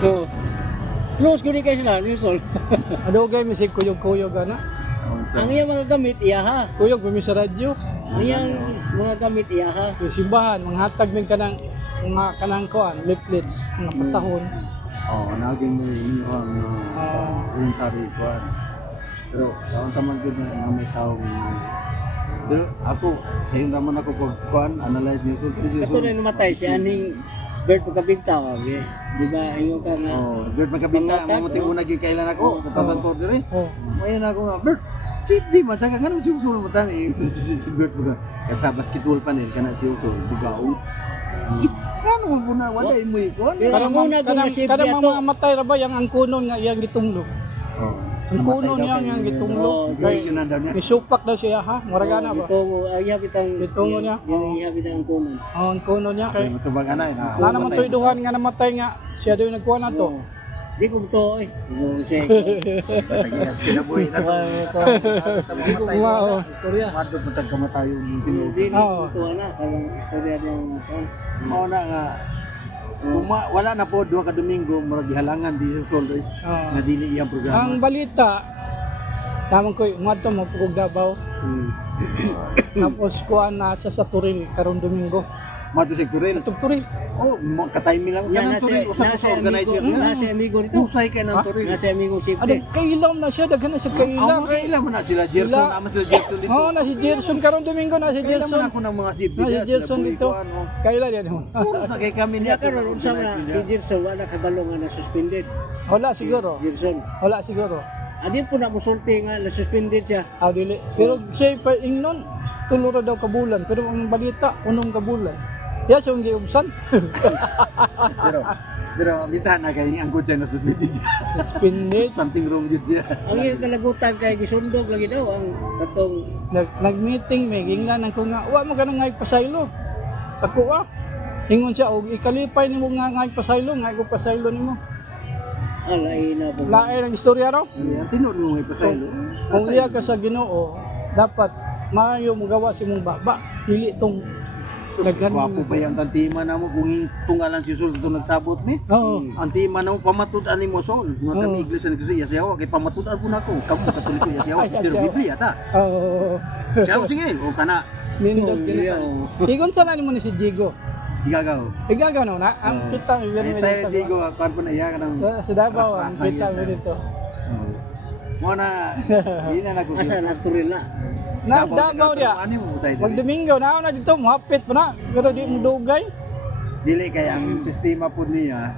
Oo. Close ko di kayo sila, Nilson. Adugay mi sig kuyog-kuyog ana. Ang iyang mga gamit, iya ha. Kuyog mi sa radyo. Ang iyang mga gamit, iya ha. Yung simbahan manghatag min kanang mga kanang kuan, leaflets, mga pasahon. Naging mo inyo ang voluntary kuan. Pero kawan taman gud na may taong pero ako sayo naman ako pag kuan analyze ni sultan. Kato na namatay si Aning Bert pagkabigta ka, okay? Di ba, inyo ka nga. Bert magkabinta, mamuting una gid kailan ako, 2004 dire. Mayon ako nga, Bert, si di man sa ganun si Usul mo tani si Bert mo sa basketball pa nil kana si Usul bigaw. Ano mo buna wala imo ikon. Pero muna kung nasib niya to. Mga matay ra ba yang angkunon nga iyang gitunglo. Ang kuno niya yang gitunglo. Kay daw niya. Isupak daw siya ha, muragana ba? Itungo, ihapitang Itungo niya. Yung ihapitang ang kunon. Ang kuno niya kay. Matubag ana na. Na naman toy duhan nga namatay nga siya daw yung nagkuha na to. Di ko to eh. Di ko Tagias kinabuhi na to. Di ko Wow. istorya. Madto patag kamatayo ni Hindi ko to na parang istorya niya mao na nga wala na po duha ka Domingo murag gihalangan di sa soldo nga dili iyang programa. Ang balita naman ko umadto mo pugog Davao. Tapos kuha na sa Turil karon Domingo. Mato sa Turil. Turil. Ka-time lang kanang Turil usa sa organizer niya. Nasa amigo nito. Usay kay nang Turil. Nasa amigo Ano safety. kailam na siya daghan na siya kailam. Kailan man na sila Gerson, ama sila Gerson dito. Na si Gerson karon Domingo na si Kailan man Gerson. ako ng mga safety Na si Gerson dito. Kailan yan mo? Puro na kay kami Niya niya karon unsa nga si Gerson wala kabalo nga na suspended. Wala siguro. Gerson. Wala siguro. Adi po na musulti nga na suspended siya. Dili. Pero siya pa ingnon tulo ra daw kabulan pero ang balita unong kabulan. Ya siya ang giubsan. pero bitahan na kay ang kutsa na suspended. Suspended. Something wrong with siya. Ang iyong kalagutan kay gisundog lagi daw ang katong Nag-meeting may gingnan ko nga wa mo ganang ngay pasaylo. Ako ingon siya og ikalipay nimo nga ngay pasaylo ngay ko pasaylo nimo. alay na po. Lain ang istorya raw. Tinuro mo pa sa ilo. Kung iya ka sa Ginoo, dapat maayo mo gawa si mong baba. Dili tong Gwapo pa yung tantima na mo kung tungalan si Sol ito nagsabot ni. Oo. Ang tima na mo pamatudan ni mo Sol. Mga kami iglesia ni Kristo yasayaw kay pamatudan po na ako. Kamu katoliko yasayaw pero Biblia ta. Oo. Siyaw sige o kana Nindot ganito. Igon sa nani mo ni si Diego. igagaw. Igagaw no na. Ang kita Ay style Diego kan po na iya kanang sa Davao ang kita mo dito. Mo na hindi na nako. Asa na story na. Na Davao dia. Ano mo sa Pag Domingo na dito mohapit pa na pero di mo dugay. Dili kay ang sistema po niya